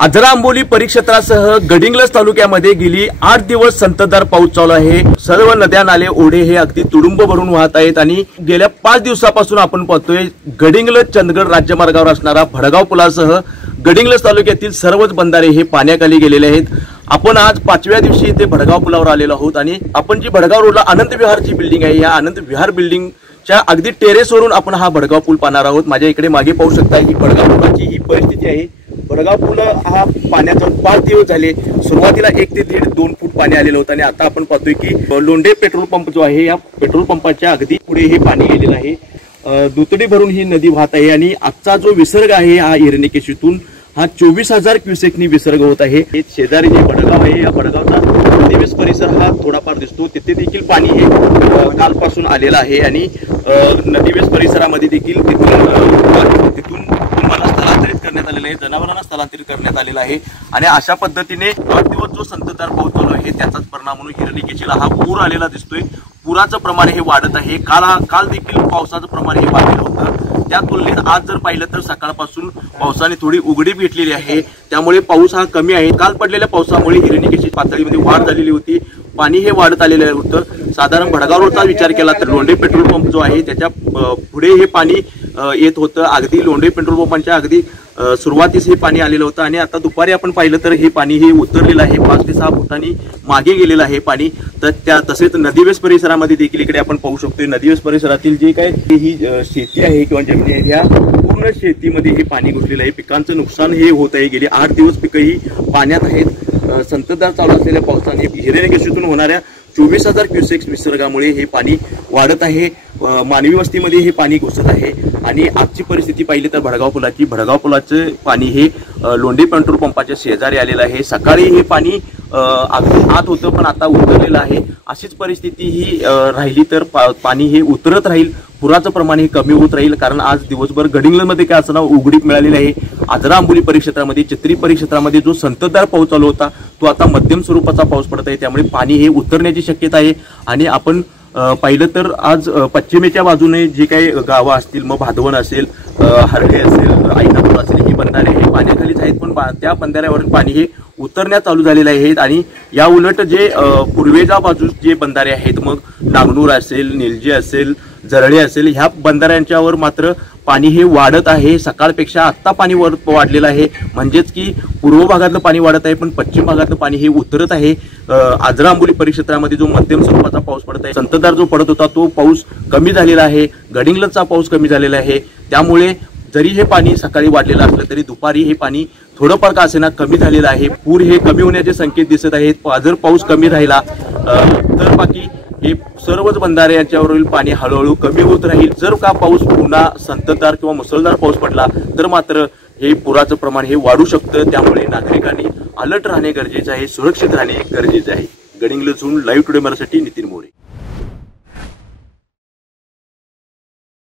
आजरा आंबोली परिक्षेत्रासह गडिंग्लज तालुक्यामध्ये गेली 8 दिवस संततधार पाऊस चालू आहे। सर्व नद्या नाले ओढे हे अगदी तुडुंब भरून वाहत आहेत आणि गेल्या 5 दिवसापासून आपण पाहतोय गडिंग्लज चंदगड राज्यमार्गावर असणारा भडगाव पुलासह गडिंग्लज तालुक्यातील सर्वच बंधारे हे पाण्याखाली गेलेले आहेत। आपण आज 5व्या दिवशी इथे भडगाव पुलावर आलेलो आहोत आणि आपण जी भडगाव रोडला आनंद विहारची बिल्डिंग आहे, या आनंद विहार बिल्डिंगच्या अगदी टेरेसवरून आपण हा भडगाव पूल पाहणार आहोत। माझ्या इकडे मागे पाहू शकता की भडगाव पुलाची ही परिस्थिती आहे। भडगाव पूल हा पाण्याचा 5 दिवस झाले। सुरुवातीला 1 ते 1.5-2 फूट पाणी आलेलं होतं आणि आता आपण पाहतोय की लोंढे पेट्रोल पंप जो आहे, या पेट्रोल पंपाच्या अगदी पुढे हे पाणी गेलेलं आहे। दुतडी भरून ही नदी वाहत आहे आणि आजचा जो विसर्ग आहे हा हिरण्यकेशीतून हा 24,000 क्युसेकनी विसर्ग होत आहे। शेजारी जे भडगाव आहे, या भडगावचा नदीवेस परिसर हा थोडाफार दिसतो। तिथे देखील पाणी हे कालपासून आलेलं आहे आणि नदीवेस परिसरामध्ये देखील तिथून कुटुंबाला स्थलांतरित करण्यात आलेलं आहे, जनावरांना स्थलांतरित करण्यात आलेलं आहे आणि अशा पद्धतीने 8 दिवस जो संततधार पाऊस चालू आहे त्याचाच परिणाम म्हणून हिरण्यकेशीला हा पूर आलेला दिसतोय। पुराचं प्रमाण हे वाढत आहे। काल देखील पावसाचं प्रमाण हे वाढलेलं होतं। त्या तुलनेत आज जर पाहिलं तर सकाळपासून पावसाने थोडी उघडीप घेतलेली आहे, त्यामुळे पाऊस हा कमी आहे। काल पडलेल्या पावसामुळे हिरण्यकेशी पातळीमध्ये वाढ झालेली होती, पाणी हे वाढत आलेलं होतं। साधारण भडगाव रोडचा विचार केला तर लोंढे पेट्रोल पंप जो आहे त्याच्या पुढे हे पाणी येत होतं। अगदी लोंढे पेट्रोल पंपांच्या अगदी सुरुवातीस हे पाणी आलेलं होतं आणि आता दुपारी आपण पाहिलं तर हे पाणी हे उतरलेलं आहे। 5 ते 6 फुटांनी मागे गेलेलं आहे पाणी। तर तसेच नदीवेस परिसरामध्ये देखील इकडे आपण पाहू शकतो, नदीवेस परिसरातील जे काय ही शेती आहे किंवा जमिनी आहे, या पूर्ण शेतीमध्ये हे पाणी घुसलेलं आहे। पिकांचं नुकसान हे होत आहे। गेली 8 दिवस पिकंही पाण्यात आहेत। संततधार चालू असलेल्या पावसाने हिरण्यकेशीतून होणाऱ्या 24,000 क्युसेक्स विसर्गामुळे हे पाणी वाढत आहे। मानवी वस्तीमध्ये हे पाणी घुसत आहे आणि आजची परिस्थिती पाहिली तर भडगाव पुलाचे पाणी हे लोंढे पेट्रोल पंपाच्या शेजारी आलेलं आहे। सकाळी हे पाणी आत होतं पण आता उतरलेलं आहे। अशीच परिस्थिती ही राहिली तर पाणी हे उतरत राहील, पुराचं प्रमाण हे कमी होत राहील। कारण आज दिवसभर गडिंग्लजमध्ये काय असताना उघडीप मिळालेली आहे। आजरा आंबोली परिक्षेत्रामध्ये, चित्री परिक्षेत्रामध्ये जो संततधार पाऊस चालू होता तो आता मध्यम स्वरूपाचा पाऊस पडत आहे, त्यामुळे पाणी हे उतरण्याची शक्यता आहे। आणि आपण पाहिलं तर आज पश्चिमेच्या बाजूने जे काही गावं असतील, मग भादवण असेल, हरडे असेल, आईनापूर असेल, ही बंधारे हे पाण्याखालीच आहेत, पण त्या बंधाऱ्यावरून पाणी हे उतरण्यात चालू झालेले आहेत। आणि या उलट जे पूर्वेच्या बाजूस जे बंधारे आहेत, मग नागनूर असेल, निलजी असेल, जरळे असेल, ह्या बंधाऱ्यांच्यावर मात्र पाणी हे वाढत आहे। सकाळपेक्षा आत्ता पाणी वाढलेलं आहे, म्हणजेच की पूर्व भागातलं पाणी वाढत आहे पण पश्चिम भागातलं पाणी हे उतरत आहे। आजरा आंबोली परिक्षेत्रामध्ये जो मध्यम स्वरूपाचा पाऊस पडत आहे, संततधार जो पडत होता तो पाऊस कमी झालेला आहे। गडिंग्लजचा पाऊस कमी झालेला आहे, त्यामुळे जरी हे पाणी सकाळी वाढलेलं असलं तरी दुपारी हे पाणी थोडंफार का असेना कमी झालेलं आहे। पूर हे कमी होण्याचे संकेत दिसत आहेत। जर पाऊस कमी राहिला तर बाकी हे सर्वच बंधारे यांच्यावरील पाणी हळूहळू कमी होत राहील। जर का पाऊस पुन्हा संततधार किंवा मुसळधार पाऊस पडला तर मात्र हे पुराचं प्रमाण हे वाढू शकतं। त्यामुळे नागरिकांनी अलर्ट राहणे गरजेचे आहे, सुरक्षित राहणे गरजेचे आहे। गडिंग्लजहून लाईव्ह टुडे मराठी नितीन मोरे।